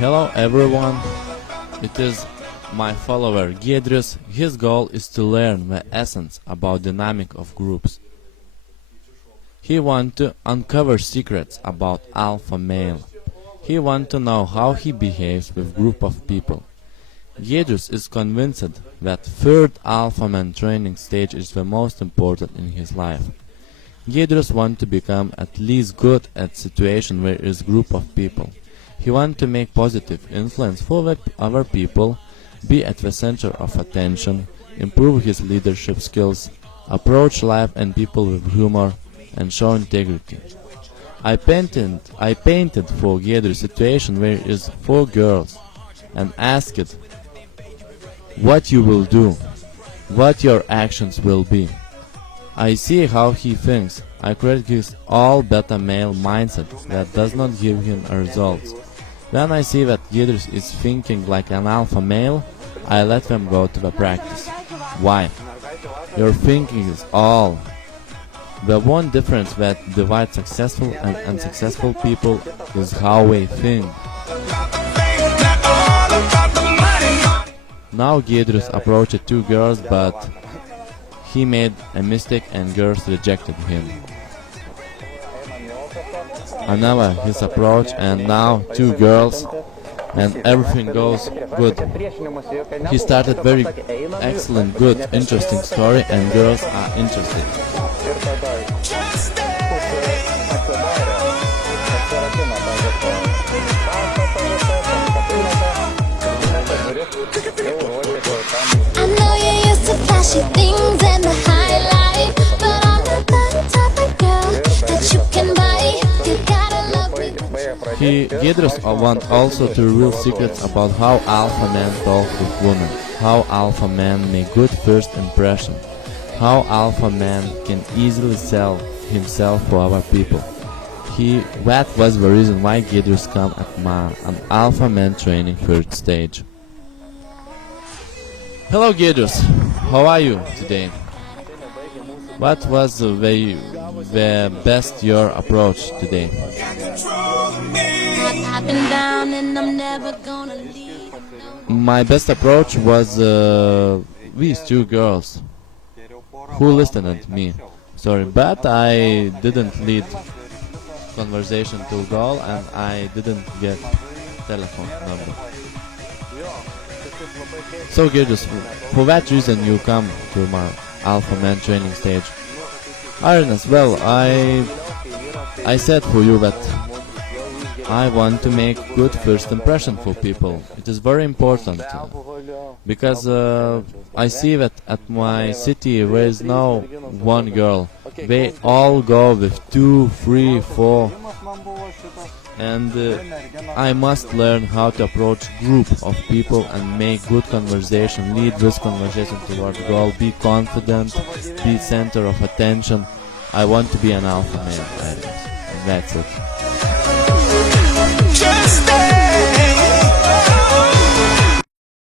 Hello everyone, it is my follower Giedrius. His goal is to learn the essence about dynamic of groups. He wants to uncover secrets about alpha male. He wants to know how he behaves with group of people. Giedrius is convinced that third Alphaman training stage is the most important in his life. Giedrius wants to become at least good at situation where is group of people. He wants to make positive influence for other people, be at the center of attention, improve his leadership skills, approach life and people with humor, and show integrity. I painted for Giedrius situation where is 4 girls and asked what you will do, what your actions will be. I see how he thinks. I create his all beta male mindset that does not give him results. When I see that Giedrius is thinking like an alpha male, I let them go to the practice. Why? Your thinking is all. The one difference that divides successful and unsuccessful people is how they think. Now Giedrius approached 2 girls, but he made a mistake and girls rejected him. Another his approach and now 2 girls and everything goes good. He started very excellent, good, interesting story and girls are interested. I know you're used to flashy things and the highlight, but I'm not the type of girl that you can buy. You gotta love me. Giedrius wants also to reveal secrets about how alpha men talk with women, how alpha men make good first impression, how alpha man can easily sell himself for other people. That was the reason why Giedrius came at an alpha man training first stage. Hello Giedrius, how are you today? What was the best your approach today? I've been down and I'm never gonna leave. My best approach was these 2 girls who listened to me. Sorry, but I didn't lead conversation to goal and I didn't get telephone number. So Giedrius, for that reason you come to my Alpha Man training stage. Irenas, well, I said for you that I want to make good first impression for people. It is very important because I see that at my city there is no one girl. They all go with 2, 3, 4. And I must learn how to approach group of people and make good conversation, lead this conversation toward goal, be confident, be center of attention. I want to be an alpha male, and that's it.